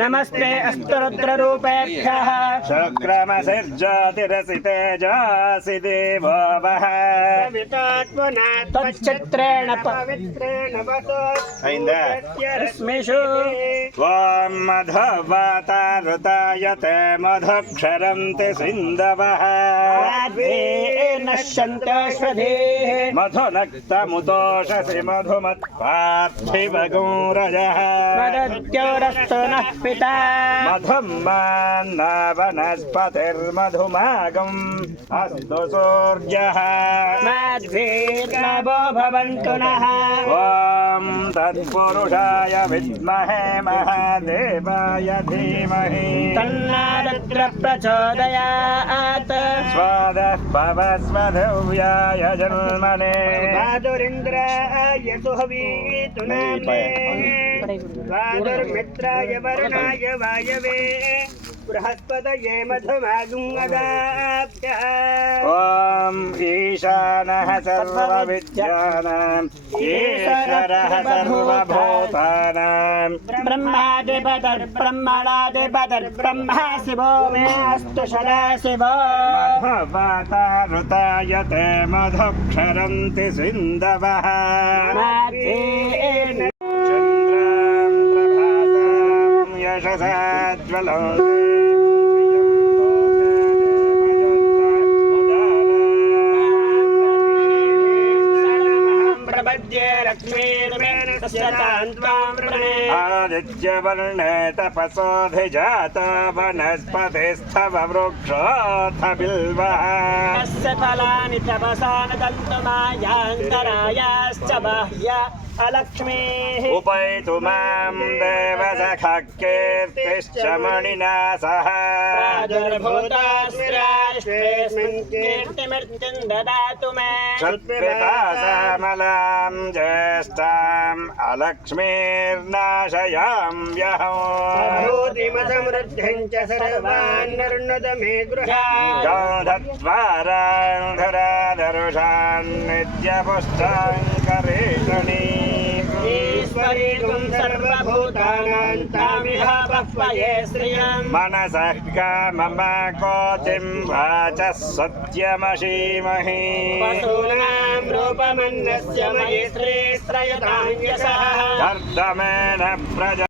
नमस्ते अस्तु रुद्ररूपेभ्यः शुक्रमसिर्ज्योतिरसिते जासि देवो वः त्वच्छित्रेण पवित्रेण रश्मिषु ॐ मधवतारुतायते मधक्षरन्ति सिन्धवः नश्यन्तोष्वधेः मधुनक्तमुतोषसि मधुमत्पार्थिवगौरजः मदद्योरस्तु नः पिता। मधुं मान्न वनस्पतिर्मधुमागम् अस्तु सूर्यः। माध्वीर्नभो भवन्तु नः। ॐ तत्पुरुषाय विद्महे महादेवाय धीमहि। तन्नारुद्र प्रचोदयात्। स्वादः भवस्वधव्याय जन्मने बहादुरिन्द्राय सुहवीतु नाम्ने बहादुर्मित्राय वरुणाय वायवे। बृहस्पतये मधुमागुङ्गदाभ्यः ॐ ईशानः सर्वविद्यानाम्। ईश्वरः सर्वभूतानां ब्रह्मादिपदर्ब्रह्मणादिपदर्ब्रह्मा शिवो मे अस्तु सदा शिवो मधुवातारुतायते मधुक्षरन्ति सिन्धवः माध्वीर्न चन्द्रां प्रभासां यशसा ज्वलन्ति आदित्यवर्णे तपसोऽधिजात वनस्पतिस्थव वृक्षोऽथ बिल्वः तस्य फलानि तपसा न दन्तुमायान्तरायाश्च बाह्य अलक्ष्मीः उपैतु मां देवसखकीर्तिश्च मणिना सह प्रादुर्भूतास्मि राष्ट्रेऽस्मिन् कीर्तिमृत्युं ददातु मे क्षत्पिपासामलां ज्येष्ठाम् अलक्ष्मीर्नाशयां यहो भूतिमसमृद्धिम् च सर्वान् निर्णुत मे गृहा गौधत्वारान्धराधरुषान् नित्यपुष्टाङ्करेषणी ईश्वरी त्वं सर्वभूतानां तामिह మనసః మమ కోతిం వాచ సత్యమశీమహి పశూనాం రూపమన్నస్య ప్రజ